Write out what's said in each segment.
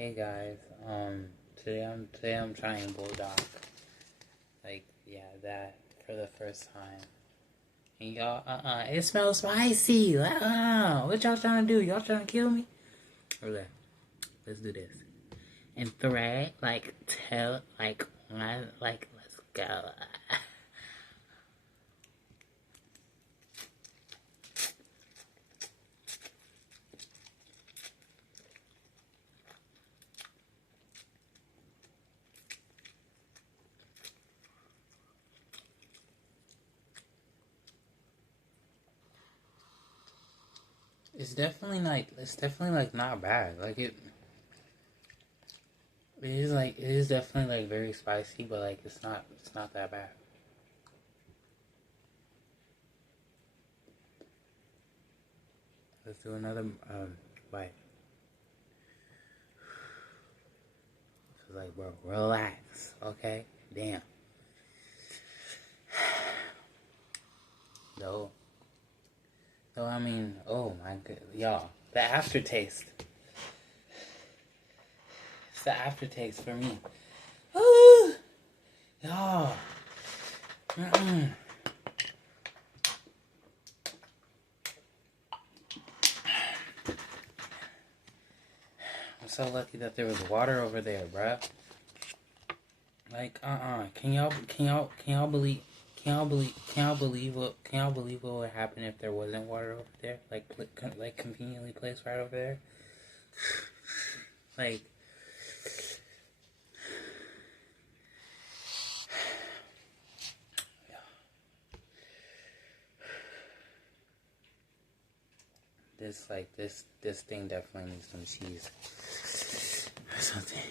Hey guys, today I'm trying Buldak. That for the first time. And y'all, it smells spicy. What y'all trying to do? Y'all trying to kill me? Okay, let's do this. And thread, let's go. It's definitely not bad. It is definitely very spicy, but it's not that bad. Let's do another bite. So bro, relax, okay? Damn. No. So I mean, oh my god, y'all, the aftertaste. It's the aftertaste for me. Ooh, y'all. I'm so lucky that there was water over there, bruh. Can y'all believe what would happen if there wasn't water over there? Conveniently placed right over there. This thing definitely needs some cheese or something.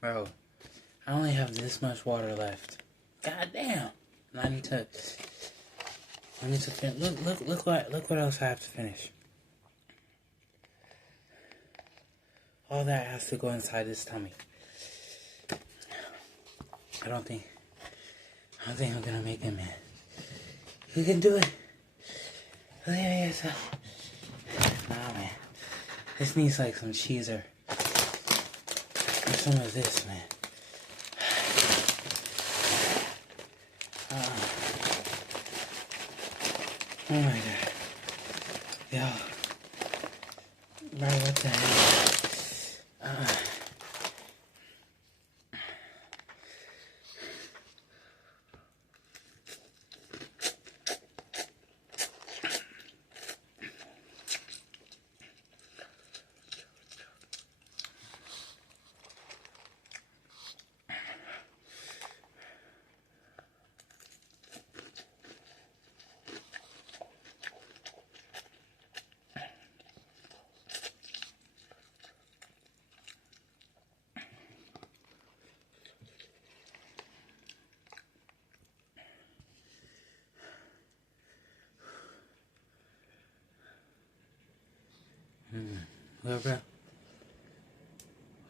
Bro, I only have this much water left. God damn. I need to finish. Look what else I have to finish. All that has to go inside this tummy. I don't think I'm gonna make it, man. You can do it. Yes. Nah, man. This needs some cheese or some of this, man. Oh my god. Yo. Bro, what the hell?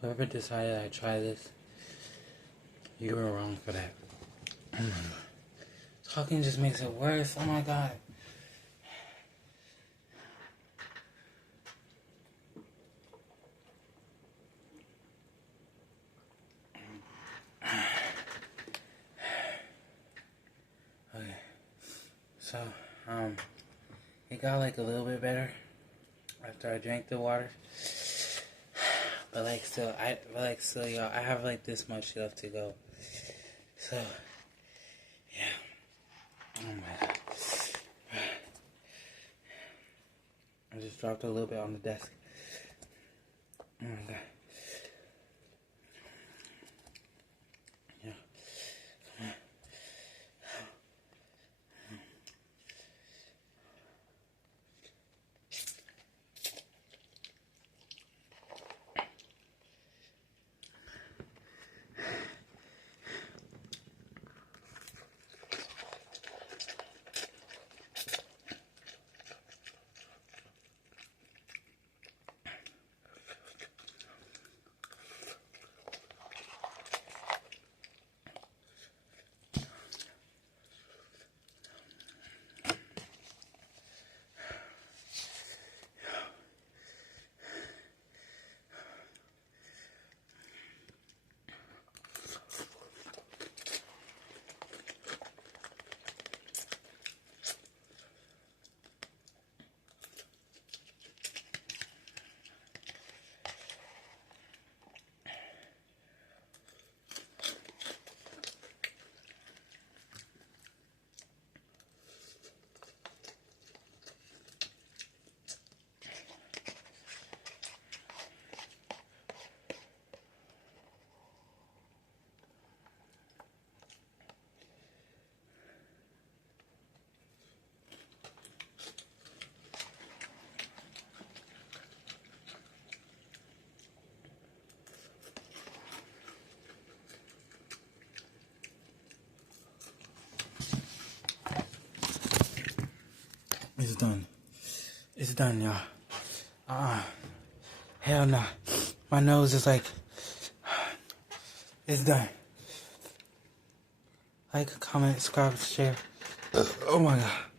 Whoever decided I'd try this, you were wrong for that. Talking just makes it worse. Oh my god. Okay. So, it got a little bit better after I drank the water. But still, y'all, I have this much left to go. So, yeah. Oh my god. I just dropped a little bit on the desk. Oh my god. Yeah. done. It's done, y'all. Hell no. My nose is like, it's done. Like, comment, subscribe, share. Oh my God.